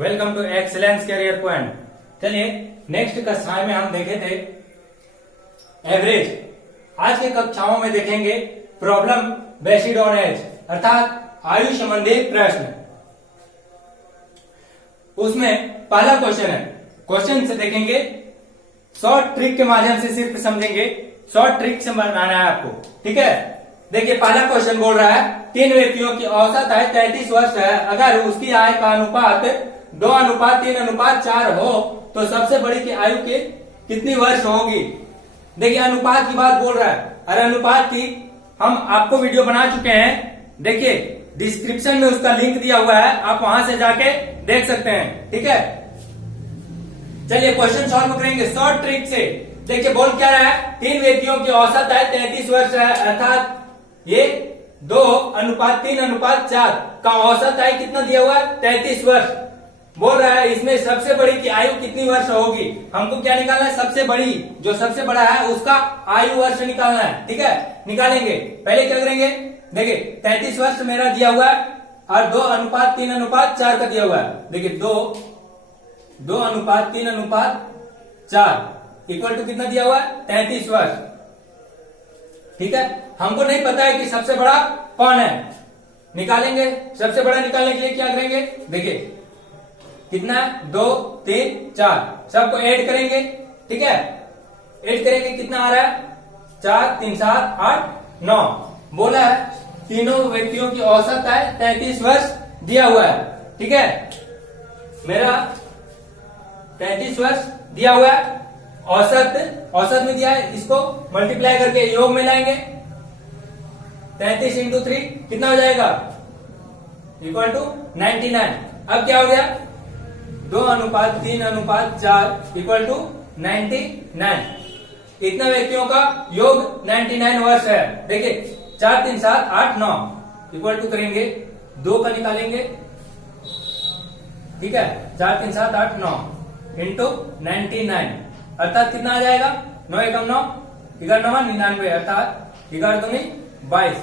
Welcome to excellence career point. चलिए next कक्षाएं में हम देखे थे एवरेज। आज के कक्षाओं में देखेंगे प्रॉब्लम बेस्ड ऑन एज, अर्थात आयु संबंधी प्रश्न। उसमें पहला क्वेश्चन है, क्वेश्चन से देखेंगे, शॉर्ट ट्रिक के माध्यम से सिर्फ समझेंगे, शॉर्ट ट्रिक से बनाना है आपको, ठीक है। देखिए पहला क्वेश्चन बोल रहा है, तीन व्यक्तियों की औसत आय 33 वर्ष है, अगर उसकी आय का अनुपात 2:3:4 हो तो सबसे बड़ी की आयु के कितनी वर्ष होगी। देखिए अनुपात की बात बोल रहा है, और अनुपात की हम आपको वीडियो बना चुके हैं, देखिए डिस्क्रिप्शन में उसका लिंक दिया हुआ है, आप वहां से जाके देख सकते हैं, ठीक है। चलिए क्वेश्चन सॉल्व करेंगे शॉर्ट ट्रिक से। देखिए बोल क्या रहा है, तीन व्यक्तियों की औसत आय 33 वर्ष है, अर्थात ये 2:3:4 का औसत आय कितना दिया हुआ है, 33 वर्ष। बोल रहा है इसमें सबसे बड़ी की आयु कितनी वर्ष होगी। हमको क्या निकालना है, सबसे बड़ी, जो सबसे बड़ा है उसका आयु वर्ष निकालना है, ठीक है। निकालेंगे, पहले क्या करेंगे, देखिए 33 वर्ष मेरा दिया हुआ है और 2:3:4 का दिया हुआ है। देखिए 2:3:4 इक्वल टू कितना दिया हुआ है, 33 वर्ष, ठीक है। हमको नहीं पता है कि सबसे बड़ा कौन है, निकालेंगे। सबसे बड़ा निकालने के लिए क्या करेंगे, देखिए कितना है, 2 3 4, सबको ऐड करेंगे, ठीक है। ऐड करेंगे, कितना आ रहा है, 4 3 7 8 9। बोला है तीनों व्यक्तियों की औसत आय 33 वर्ष दिया हुआ है, ठीक है। मेरा 33 वर्ष दिया हुआ है, औसत में दिया है, इसको मल्टीप्लाई करके योग में लाएंगे। 33 × 3 कितना हो जाएगा, इक्वल टू 99। अब क्या हो गया, 2:3:4 इक्वल टू 99। इतना व्यक्तियों का योग 99 वर्ष है। देखिए 4 3 7 8 9 इक्वल टू करेंगे, 2 का निकालेंगे, ठीक है। 4 3 7 8 9 इंटू 99, अर्थात कितना आ जाएगा, 9 एकम 9, 11 9 99, अर्थात 11 दूनी 22।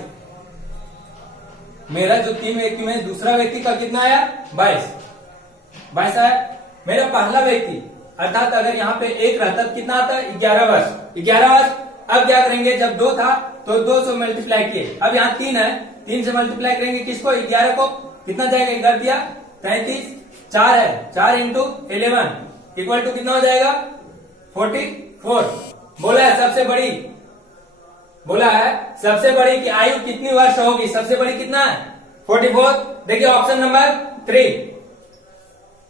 मेरा जो तीन व्यक्ति में दूसरा व्यक्ति का कितना आया, 22 आया। मेरा पहला व्यक्ति, अर्थात अगर यहाँ पे एक रहता तो कितना आता है, 11 वर्ष। अब क्या करेंगे, जब 2 था तो 2 से मल्टीप्लाई किए, अब यहाँ 3 है, 3 से मल्टीप्लाई करेंगे किसको, 11 को, कितना जाएगा, 11 दिया 33, 4 है, 4 इंटू 11 इक्वल टू कितना हो जाएगा, 44। बोला है सबसे बड़ी की आयु कितनी वर्ष होगी, सबसे बड़ी कितना है, 44। देखिए ऑप्शन नंबर 3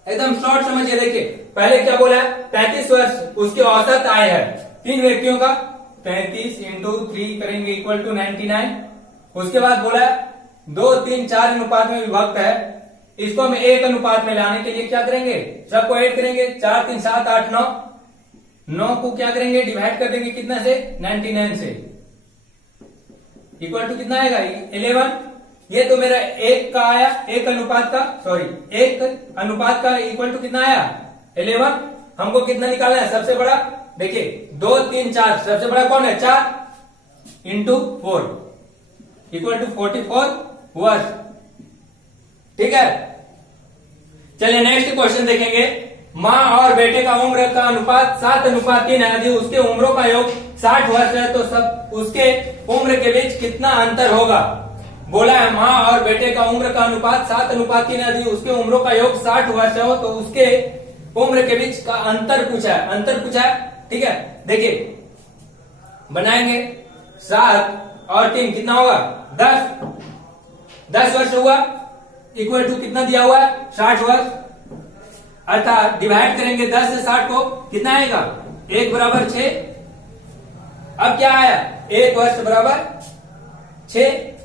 एकदम शॉर्ट समझिए। देखिए पहले क्या बोला है, 33 वर्ष उसकी औसत आय है तीन व्यक्तियों का, 33 × 3 करेंगे इक्वल टू 99। उसके बाद बोला है 2 3 4 अनुपात में विभक्त है, इसको हम 1 अनुपात में लाने के लिए क्या करेंगे, सबको ऐड करेंगे, 4 3 7 8 9, 9 को क्या करेंगे, डिवाइड कर देंगे कितना से, 99 से, इक्वल टू कितना आएगा, 11। ये तो मेरा 1 का आया, 1 अनुपात का इक्वल टू कितना आया, 11। हमको कितना निकालना है, सबसे बड़ा। देखिए 2 3 4, सबसे बड़ा कौन है, 4 इंटू 4 इक्वल टू 44 वर्ष, ठीक है। चलिए नेक्स्ट क्वेश्चन देखेंगे, माँ और बेटे का उम्र का अनुपात 7:3 है, यदि उसके उम्रों का योग 60 वर्ष है तो सब उसके उम्र के बीच कितना अंतर होगा। बोला है माँ और बेटे का उम्र का अनुपात 7:3 है, यदि उसके उम्रों का योग 60 वर्ष हो तो उसके उम्र के बीच का अंतर पूछा है, ठीक है। देखिए बनाएंगे, 7 और 3 कितना होगा, 10 वर्ष हुआ, इक्वल टू कितना दिया हुआ है, 60 वर्ष, अर्थात डिवाइड करेंगे 10 से 60 को, कितना आएगा, 1 बराबर 6। अब क्या आया, 1 वर्ष बराबर 6।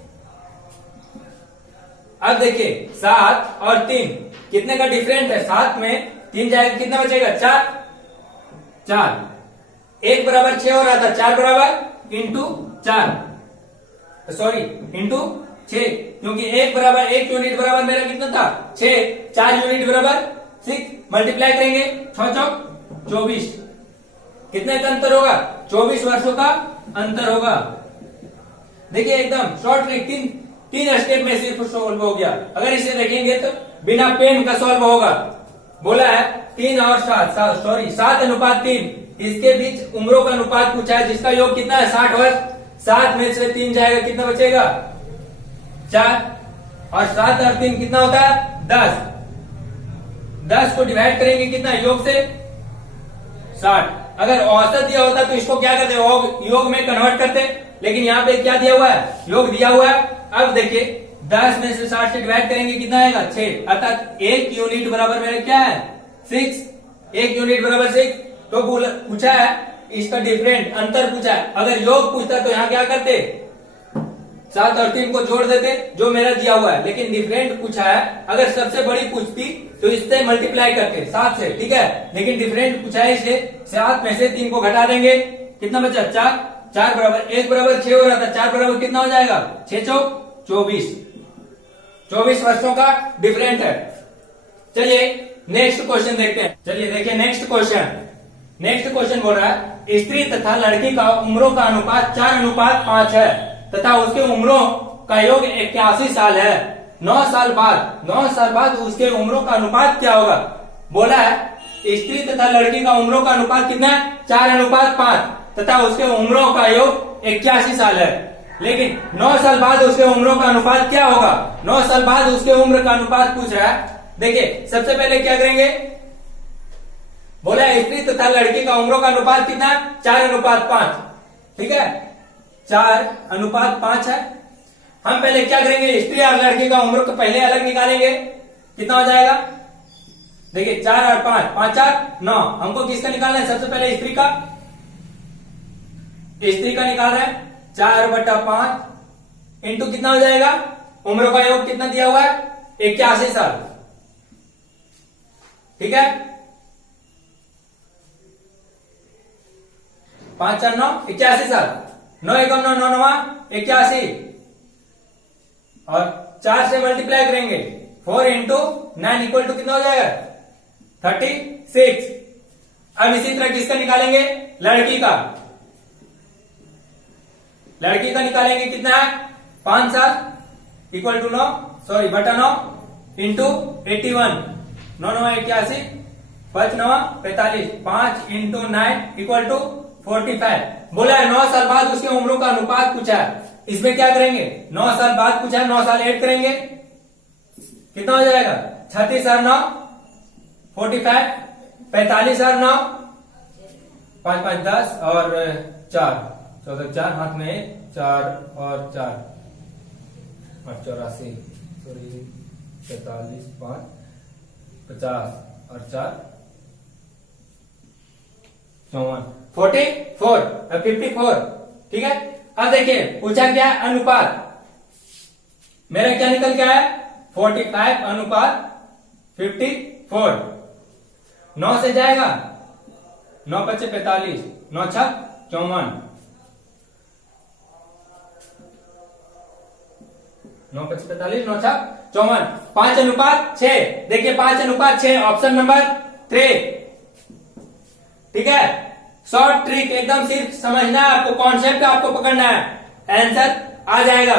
अब देखिए 7 और 3 कितने का डिफरेंट है, 7 में 3 जाएगा, कितना बचेगा, 4। 1 बराबर 6 हो रहा था, 4 बराबर इंटू 6, क्योंकि 1 यूनिट बराबर मेरा कितना था, 6, 4 यूनिट बराबर 6, मल्टीप्लाई करेंगे 6 चौक 24, कितने का अंतर होगा, 24 वर्षों का अंतर होगा। देखिए एकदम शॉर्ट ट्रिक, तीन स्टेप में सिर्फ सॉल्व हो गया। अगर इसे देखेंगे तो बिना पेन का सॉल्व होगा, बोला है 3 और 7, सॉरी 7:3, इसके बीच उम्रों का अनुपात पूछा है जिसका योग कितना है 60 वर्ष। 7 में से 3 जाएगा, कितना बचेगा 4, और 7 और 3 कितना होता है 10। 10 को डिवाइड करेंगे कितना योग से 60। अगर औसत दिया होता तो इसको क्या करते योग में कन्वर्ट करते, लेकिन यहाँ पे क्या दिया हुआ है योग दिया हुआ है। अब देखिए 10 में से 60 से डिवाइड करेंगे कितना आएगा 6, अर्थात 1 यूनिट बराबर मेरे क्या है 6। 1 यूनिट बराबर 6। तो पूछा है इसका डिफरेंट अंतर पूछा है। अगर योग पूछता तो यहाँ क्या करते 7 और 3 को जोड़ देते जो मेरा दिया हुआ है, लेकिन डिफरेंट पूछा है। अगर सबसे बड़ी पूछती तो इससे मल्टीप्लाई करते 7 से, ठीक है, लेकिन डिफरेंट पूछा है इसलिए 7 में से 3 को घटा देंगे, कितना बचा 4। 4 बराबर 1 बराबर 6 हो रहा था, 4 बराबर कितना हो जाएगा 6 चौक 24। 24 वर्षों का डिफरेंट है। चलिए नेक्स्ट क्वेश्चन देखते हैं। चलिए देखिए नेक्स्ट क्वेश्चन बोल रहा है स्त्री तथा लड़की का उम्रों का अनुपात 4:5 है तथा उसके उम्रों का योग 81 साल है। 9 साल बाद उसके उम्रों का अनुपात क्या होगा। बोला है स्त्री तथा लड़की का उम्रों का अनुपात कितना है 4:5 तथा उसके उम्रों का योग 81 साल है। लेकिन 9 साल बाद उसके उम्रों का अनुपात क्या होगा। 9 साल बाद उसके उम्र का अनुपात पूछ रहा है। देखिए सबसे पहले क्या करेंगे, बोला स्त्री तथा लड़की का उम्रों का अनुपात कितना 4:5, ठीक है 4:5 है। हम पहले क्या करेंगे स्त्री और लड़की का उम्र को पहले अलग निकालेंगे, कितना हो जाएगा देखिए 4 और 5, 5 4 9। हमको किसका निकालना है सबसे पहले स्त्री का निकाल रहे हैं। 4/5 इंटू कितना हो जाएगा उम्र का योग कितना दिया हुआ है 81 साल, ठीक है 5 4 9 81 साल। 9 1 9 9 9 81 और 4 से मल्टीप्लाई करेंगे 4 इंटू 9 इक्वल टू कितना हो जाएगा 36। अब इसी तरह किसका निकालेंगे लड़की का निकालेंगे कितना है 5 साल इक्वल टू 9 सॉरी बटा 9 इंटू 81। 9 9 81 5 9 45 5 into 9 equal to 45। बोला है 9 साल बाद उसके उम्रों का अनुपात पूछा है। इसमें क्या करेंगे 9 साल बाद पूछा है 9 साल ऐड करेंगे कितना हो जाएगा 36 और 9 45 45 और 9 5 5 10 और 4 14 4 हाथ में 4 और 4 84 सॉरी 45 5 50 और 4 54 54, ठीक है। अब देखिए पूछा क्या अनुपात, मेरा क्या निकल के आया 45:54। 9 से जाएगा 9 5 45 9 6 54 9 5 45 9 6 54 5:6। देखिए 5:6 ऑप्शन नंबर 3, ठीक है। शॉर्ट ट्रिक एकदम सिर्फ समझना है आपको, कॉन्सेप्ट आपको पकड़ना है, आंसर आ जाएगा।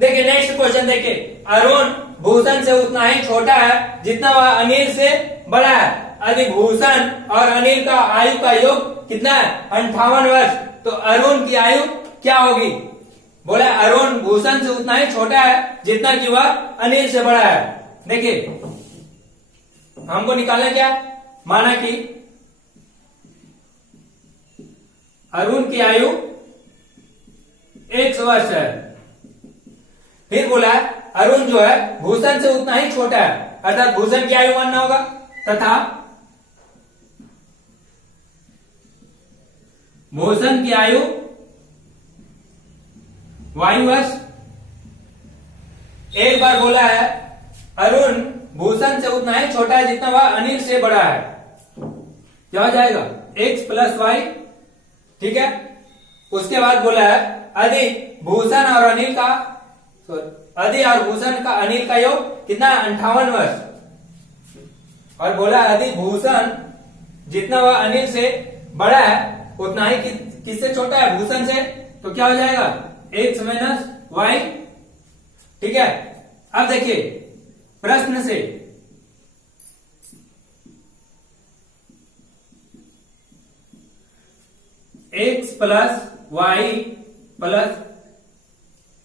देखिए नेक्स्ट क्वेश्चन देखिए अरुण भूषण से उतना ही छोटा है जितना वह अनिल से बड़ा है। यदि भूषण और अनिल का आयु का योग कितना है 58 वर्ष, तो अरुण की आयु क्या होगी। बोला अरुण भूषण से उतना ही छोटा है जितना कि वह अनिल से बड़ा है। देखिए हमको निकालना क्या, माना कि अरुण की आयु 100 वर्ष है। फिर बोला अरुण जो है भूषण से उतना ही छोटा है, अर्थात भूषण की आयु मानना होगा, तथा भूषण की आयु वायु वर्ष। एक बार बोला है अरुण भूषण से उतना ही छोटा है जितना वह अनिल से बड़ा है, क्या हो जाएगा x + y, ठीक है। उसके बाद बोला है यदि भूषण और अनिल का अनिल का योग कितना 58 वर्ष, और बोला यदि भूषण जितना वह अनिल से बड़ा है उतना ही किससे छोटा है भूषण से, तो क्या हो जाएगा x - y, ठीक है। अब देखिए प्रश्न से एक्स प्लस वाई प्लस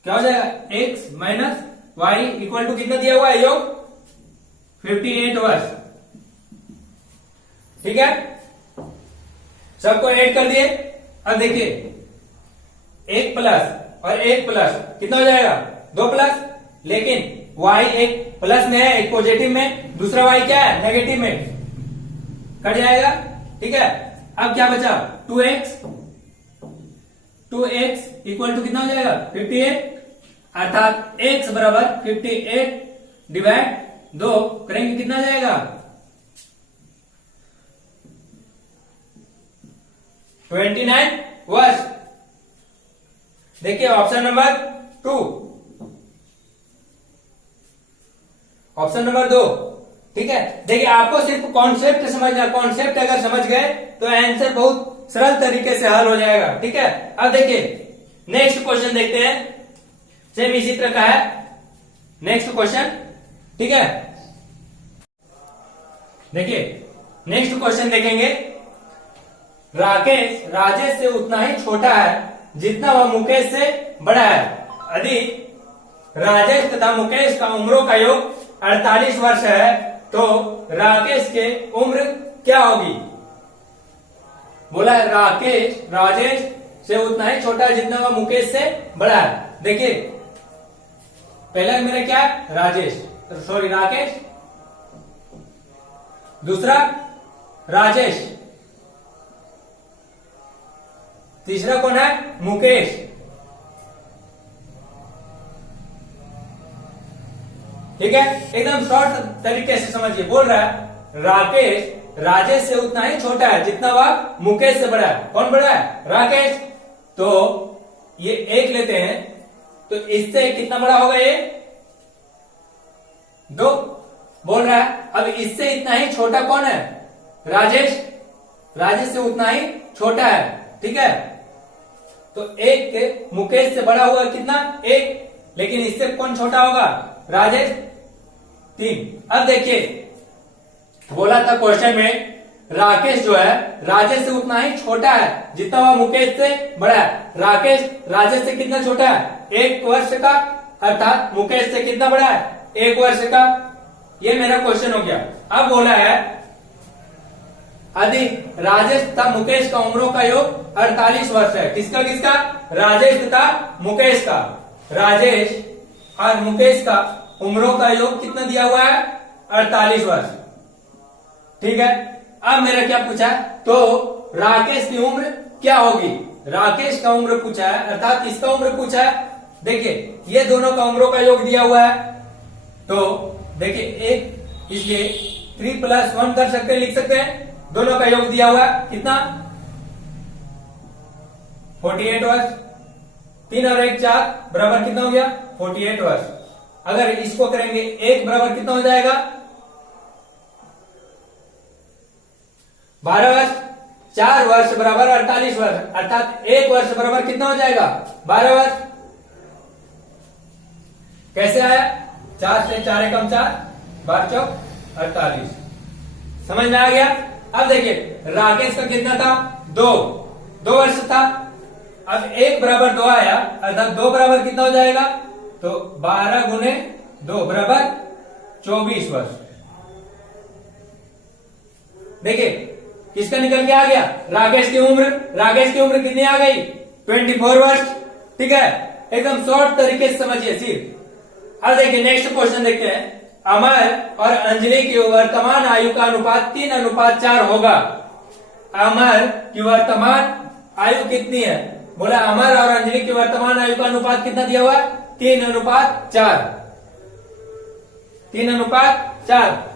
क्या हो जाएगा, X minus Y equal to कितना दिया हुआ है योग 58 वर्ष। ठीक है, सबको ऐड कर दिए। अब देखिए एक प्लस और एक प्लस कितना हो जाएगा, 2 प्लस, लेकिन y एक प्लस में है एक पॉजिटिव में, दूसरा y क्या है नेगेटिव में, कट जाएगा। ठीक है, अब क्या बचा 2x, 2x इक्वल टू कितना हो जाएगा 58, अर्थात x बराबर 58 डिवाइड 2 करेंगे कितना आ जाएगा 29 वर्ष। देखिए ऑप्शन नंबर 2, ऑप्शन नंबर 2। ठीक है, देखिए आपको सिर्फ कॉन्सेप्ट समझना, कॉन्सेप्ट अगर समझ गए तो आंसर बहुत सरल तरीके से हल हो जाएगा। ठीक है, अब देखिए नेक्स्ट क्वेश्चन देखते हैं, सेम इसी तरह का है नेक्स्ट क्वेश्चन। ठीक है, देखिए नेक्स्ट क्वेश्चन देखेंगे, राकेश राजेश से उतना ही छोटा है जितना वह मुकेश से बड़ा है। यदि राजेश तथा मुकेश का उम्रों का योग 48 वर्ष है तो राकेश के उम्र क्या होगी। बोला है राकेश राजेश से उतना ही छोटा है जितना वह मुकेश से बड़ा है। देखिए पहला मेरा क्या है राजेश, सॉरी राकेश, दूसरा राजेश, तीसरा कौन है मुकेश। ठीक है, एकदम शॉर्ट तरीके से समझिए। बोल रहा है राकेश राजेश से उतना ही छोटा है जितना वह मुकेश से बड़ा है। कौन बड़ा है राकेश, तो ये एक लेते हैं तो इससे कितना बड़ा होगा ये 2। बोल रहा है अब इससे इतना ही छोटा कौन है राजेश, राजेश से उतना ही छोटा है। ठीक है, तो एक के मुकेश से बड़ा हुआ कितना 1, लेकिन इससे कौन छोटा होगा राजेश 3। अब देखिए बोला था क्वेश्चन में राकेश जो है राजेश से उतना ही छोटा है जितना वह मुकेश से बड़ा है। राकेश राजेश से कितना छोटा है 1 वर्ष का, अर्थात मुकेश से कितना बड़ा है 1 वर्ष का। ये मेरा क्वेश्चन हो गया। अब बोला है यदि राजेश तथा मुकेश का उम्रों का योग 48 वर्ष है। किसका किसका, राजेश तथा मुकेश का। राजेश और मुकेश का उम्रों का योग कितना दिया हुआ है 48 वर्ष। ठीक है, अब मेरा क्या पूछा है, तो राकेश की उम्र क्या होगी। राकेश का उम्र पूछा है, अर्थात इसका उम्र पूछा है। देखिए ये दोनों का उम्रों का योग दिया हुआ है, तो देखिए एक इसलिए 3 + 1 कर सकते हैं, लिख सकते हैं। दोनों का योग दिया हुआ है कितना 48 वर्ष। 3 और 1 4 बराबर कितना हो गया 48 वर्ष। अगर इसको करेंगे 1 बराबर कितना हो जाएगा 12 वर्ष। 4 वर्ष बराबर 48 वर्ष, अर्थात 1 वर्ष बराबर कितना हो जाएगा 12 वर्ष। कैसे आया, 4 से 4 एकम 4, 12 चौक 48। समझ में आ गया। अब देखिए राकेश का कितना था 2 वर्ष था। अब 1 बराबर 2 आया, अर्थात 2 बराबर कितना हो जाएगा, तो 12 गुने 2 बराबर 24 वर्ष। देखिए किसका निकल के आ गया राकेश की उम्र। राकेश की उम्र कितनी आ गई 24 वर्ष। ठीक है, एकदम शॉर्ट तरीके से समझिए सिर्फ। अब देखिए नेक्स्ट क्वेश्चन देखते हैं, अमर और अंजलि की वर्तमान आयु का अनुपात 3:4 होगा। अमर की वर्तमान आयु कितनी है, बोला अमर और अंजलि की वर्तमान आयु का अनुपात कितना दिया हुआ है 3:4। 3:4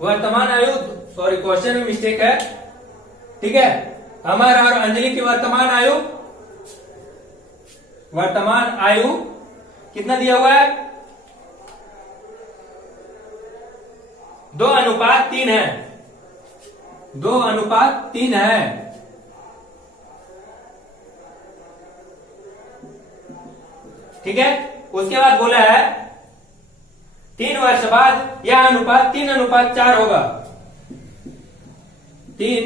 वर्तमान आयु, सॉरी क्वेश्चन में मिस्टेक है। ठीक है, अमर और अंजलि की वर्तमान आयु कितना दिया हुआ है 2:3 है। 2:3 है। ठीक है, उसके बाद बोला है 3 वर्ष बाद यह अनुपात 3:4 होगा। 3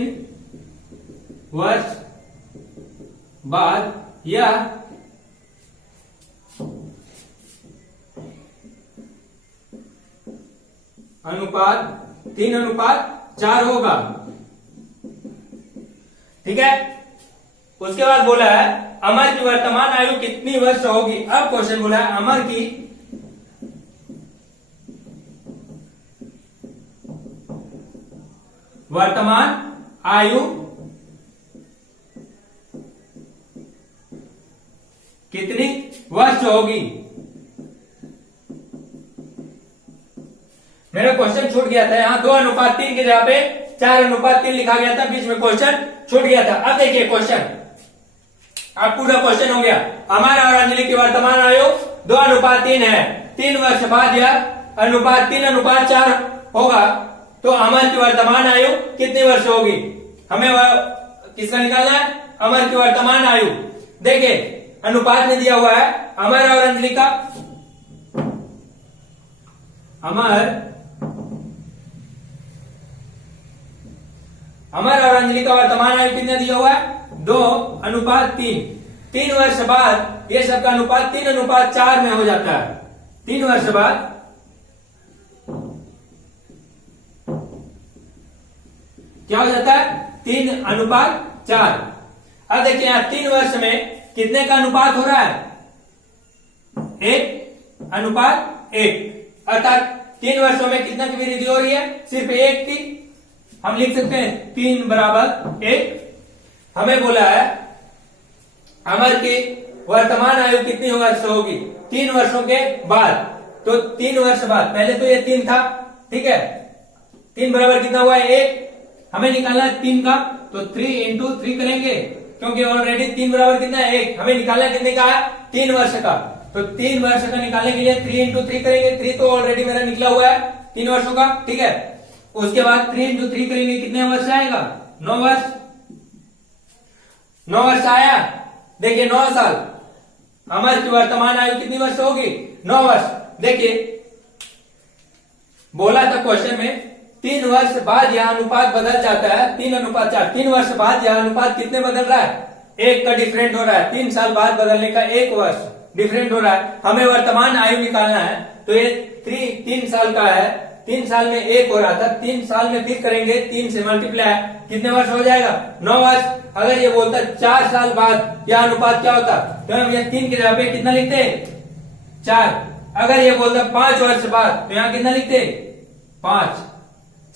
वर्ष बाद यह अनुपात 3:4 होगा। ठीक है। उसके बाद बोला है अमर की वर्तमान आयु कितनी वर्ष होगी। अब क्वेश्चन बोला है अमर की वर्तमान आयु कितनी वर्ष होगी। मेरा क्वेश्चन छूट गया था, यहां 2:3 की जगह पे 4:3 लिखा गया था, बीच में क्वेश्चन छूट गया था। अब देखिए क्वेश्चन, अब पूरा क्वेश्चन हो गया। अमर और अंजलि की वर्तमान आयु 2:3 है। 3 वर्ष बाद यह अनुपात 3:4 होगा, तो अमर की वर्तमान आयु कितनी वर्ष होगी। हमें किसका निकालना है, अमर की वर्तमान आयु। देखिए अनुपात में दिया हुआ है अमर और अंजलि का। अमर और अंजलि का वर्तमान आयु कितना दिया हुआ है 2:3। 3 वर्ष बाद ये सबका अनुपात 3:4 में हो जाता है। 3 वर्ष बाद क्या हो जाता है 3:4। अब देखिए यहां 3 वर्ष में कितने का अनुपात हो रहा है 1:1, अर्थात 3 वर्षों में कितना की वृद्धि हो रही है, सिर्फ 1 की। हम लिख सकते हैं 3:1। हमें बोला है अमर की वर्तमान आयु कितनी वर्ष होगी 3 वर्षों के बाद। तो 3 वर्ष बाद, पहले तो ये 3 था, ठीक है। 3 बराबर कितना हुआ है 1, हमें निकालना है 3 का, तो 3 into 3 करेंगे, क्योंकि ऑलरेडी 3 बराबर कितना है 1। हमें निकालना कितने का है 3 वर्ष का, तो 3 वर्ष का निकालने के लिए 3 into 3 करेंगे। 3 तो ऑलरेडी मेरा निकला हुआ है 3 वर्षों का, ठीक है। उसके बाद 3 into 3 करेंगे, कितने वर्ष आएगा 9 वर्ष। 9 वर्ष आया। देखिए 9 साल। अमर की वर्तमान आयु कितनी वर्ष होगी 9 वर्ष। देखिए बोला था क्वेश्चन में 3 वर्ष बाद यह अनुपात बदल जाता है 3:4। 3 वर्ष बाद यह अनुपात कितने बदल रहा है 1 का डिफरेंट हो रहा है। 3 साल बाद बदलने का 1 वर्ष डिफरेंट हो रहा है। हमें वर्तमान आयु निकालना है, तो ये 3 साल का है, 3 साल में 1 हो रहा था, 3 साल में फिर करेंगे 3 से मल्टीप्लाई, कितने वर्ष हो जाएगा 9 वर्ष। अगर ये बोलता 4 साल बाद यह अनुपात क्या होता, तो हम यहाँ 3 के जगह पे कितना लिखते 4। अगर ये बोलता 5 वर्ष बाद, तो यहाँ कितना लिखते 5।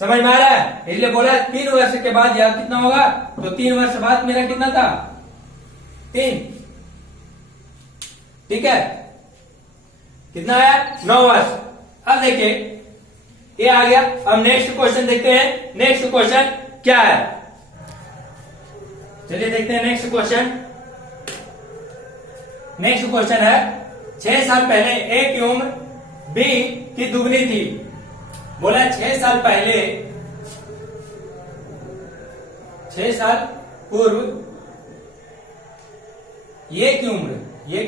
समझ में आ रहा है। इसलिए बोला 3 वर्ष के बाद यह कितना होगा, तो 3 वर्ष बाद मेरा कितना था 3, ठीक है। कितना आया 9 वर्ष। अब देखिए ये आ गया। अब नेक्स्ट क्वेश्चन देखते हैं, नेक्स्ट क्वेश्चन क्या है। चलिए देखते हैं नेक्स्ट क्वेश्चन। नेक्स्ट क्वेश्चन है 6 साल पहले ए की उम्र बी की दुगनी थी। बोला 6 साल पहले, 6 साल पूर्व ये की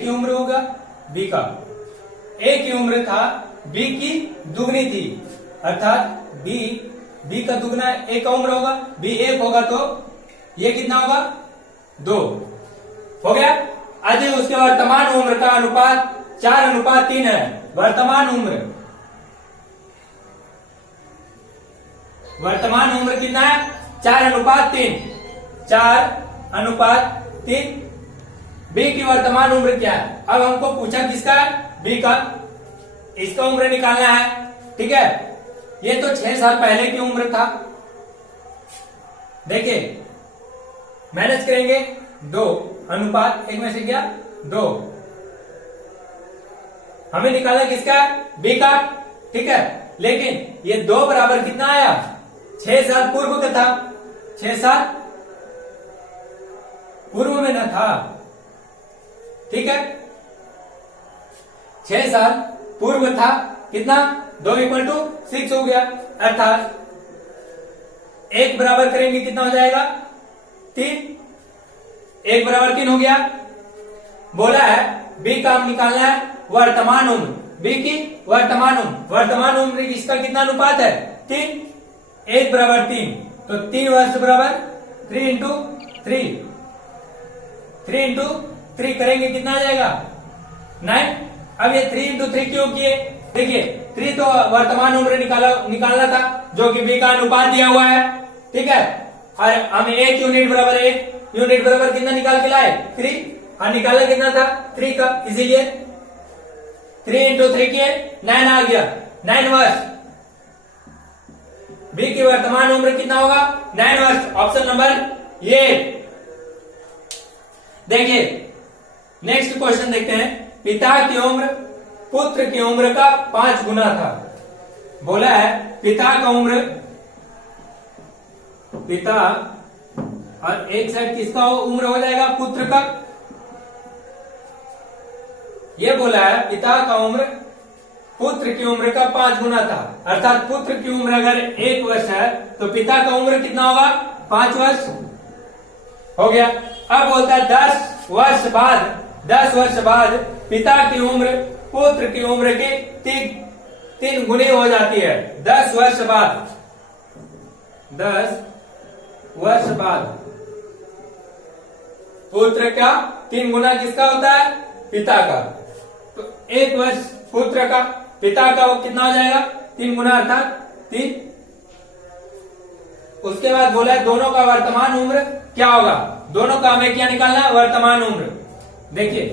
उम्र होगा बी का, ए की उम्र था बी की दुगनी थी, अर्थात बी का दुगना ए का उम्र होगा। बी 1 होगा तो ये कितना होगा 2 हो गया। अभी उसके वर्तमान उम्र का अनुपात 4:3 है। वर्तमान उम्र कितना है 4:3। 4:3। बी की वर्तमान उम्र क्या है। अब हमको पूछा किसका है बी का, इसका उम्र निकालना है, ठीक है। ये तो 6 साल पहले की उम्र था। देखिए मैनेज करेंगे 2 अनुपात 1 में से क्या 2। हमें निकालना किसका बी का, ठीक है। लेकिन ये 2 बराबर कितना आया 6 साल पूर्व का था। 6 साल पूर्व में न था, ठीक है। 6 साल पूर्व था, कितना 2 = 6 हो गया, अर्थात 1 बराबर करेंगे कितना हो जाएगा 3। 1 बराबर 3 हो गया। बोला है बी का हम निकालना है वर्तमान उम्र, बी की वर्तमान उम्र। वर्तमान उम्र इसका कितना अनुपात है 3। 1 बराबर 3, तो 3 वर्ष बराबर 3 इंटू 3 करेंगे कितना आ जाएगा 9। अब ये 3 इंटू 3 क्यों किए, देखिए 3 तो वर्तमान उम्र निकालना था जो कि बी का अनुपात दिया हुआ है, ठीक है। और हम 1 यूनिट बराबर कितना निकाल के लाए 3, और निकाला कितना था 3 का, इसीलिए 3 इंटू 3 किए 9 आ गया, 9 वर्ष। बी की वर्तमान उम्र कितना होगा 9 वर्ष, ऑप्शन नंबर ये। देखिए नेक्स्ट क्वेश्चन देखते हैं। पिता की उम्र पुत्र की उम्र का 5 गुना था। बोला है पिता का उम्र, पिता और एक साइड किसका उम्र हो जाएगा पुत्र का। ये बोला है पिता का उम्र पुत्र की उम्र का 5 गुना था, अर्थात पुत्र की उम्र अगर 1 वर्ष है तो पिता का उम्र कितना होगा 5 वर्ष हो गया। अब बोलता है 10 वर्ष बाद पिता की उम्र पुत्र की उम्र के 3 गुनी हो जाती है। 10 वर्ष बाद पुत्र का 3 गुना किसका होता है पिता का। तो 1 वर्ष पुत्र का, पिता का वो कितना हो जाएगा 3 गुना अर्थात 3। उसके बाद बोला है दोनों का वर्तमान उम्र क्या होगा, दोनों का हमें क्या निकालना है वर्तमान उम्र। देखिए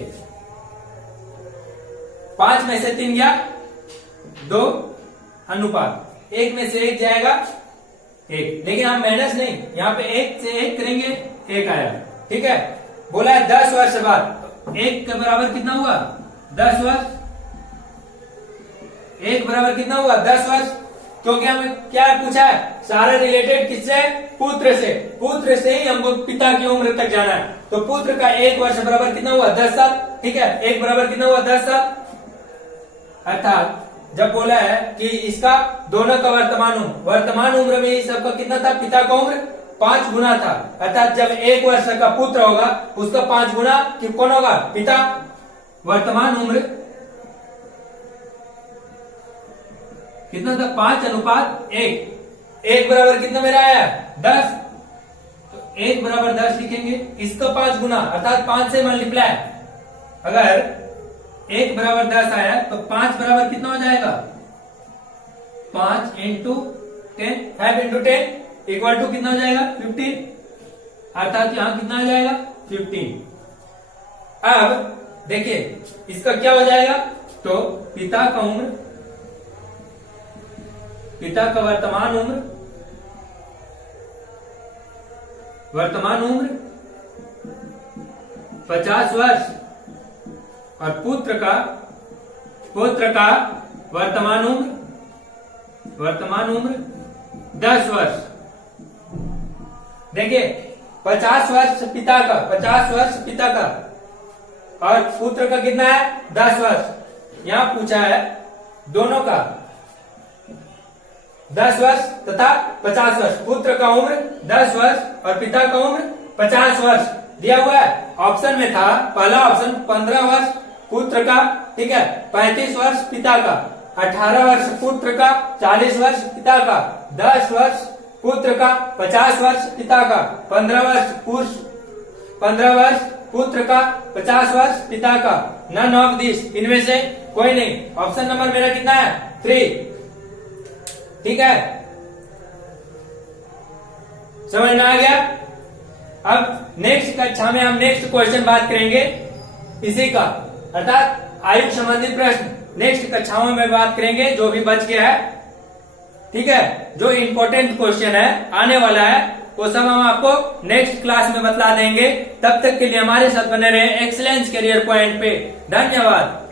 5 में से 3 गया 2 अनुपात 1 में से 1 जाएगा 1, लेकिन हम माइनस नहीं, यहाँ पे 1 से 1 करेंगे 1 आया, ठीक है। बोला है 10 वर्ष बाद 1 के बराबर कितना हुआ 10 वर्ष, 1 बराबर कितना हुआ 10 वर्ष, क्योंकि हमें क्या पूछा है सारा रिलेटेड किससे पुत्र से ही हमको पिता की उम्र तक जाना है। तो पुत्र का 1 वर्ष बराबर कितना हुआ 10 साल, ठीक है। 1 बराबर कितना हुआ 10 साल, अर्थात जब बोला है कि इसका दोनों का वर्तमान उम्र में सबका कितना था पिता का उम्र 5 गुना था, अर्थात जब 1 वर्ष का पुत्र होगा उसका 5 गुना कौन होगा पिता। वर्तमान उम्र कितना था 5:1, 1 बराबर कितना मेरा आया 10, तो 1 बराबर 10 लिखेंगे, इसका 5 गुना अर्थात 5 से मल्टीप्लाई। अगर 1 बराबर 10 आया तो 5 बराबर कितना हो जाएगा 5 इंटू 10, 5 इंटू 10 इक्वल टू कितना हो जाएगा 15, अर्थात यहां कितना आ जाएगा 15। अब देखिए इसका क्या हो जाएगा, तो पिता का वर्तमान उम्र 50 वर्ष और पुत्र का वर्तमान उम्र 10 वर्ष। देखिए 50 वर्ष पिता का और पुत्र का कितना है 10 वर्ष। यहां पूछा है दोनों का 10 वर्ष तथा 50 वर्ष, पुत्र का उम्र 10 वर्ष और पिता का उम्र 50 वर्ष दिया हुआ है। ऑप्शन में था पहला ऑप्शन 15 वर्ष पुत्र का, ठीक है, 35 वर्ष पिता का, 18 वर्ष पुत्र का, 40 वर्ष पिता का, 10 वर्ष पुत्र का, 50 वर्ष पिता का, 15 वर्ष पुत्र का, 50 वर्ष पिता का। नन ऑफ दिस, इनमें से कोई नहीं। ऑप्शन नंबर मेरा कितना है 3, ठीक है, समझ में आ गया। अब नेक्स्ट कक्षा में हम नेक्स्ट क्वेश्चन बात करेंगे इसी का, अर्थात आयु संबंधित प्रश्न नेक्स्ट कक्षाओं में बात करेंगे जो भी बच गया है, ठीक है। जो इम्पोर्टेंट क्वेश्चन है आने वाला है वो सब हम आपको नेक्स्ट क्लास में बतला देंगे। तब तक के लिए हमारे साथ बने रहे एक्सीलेंस करियर पॉइंट पे। धन्यवाद।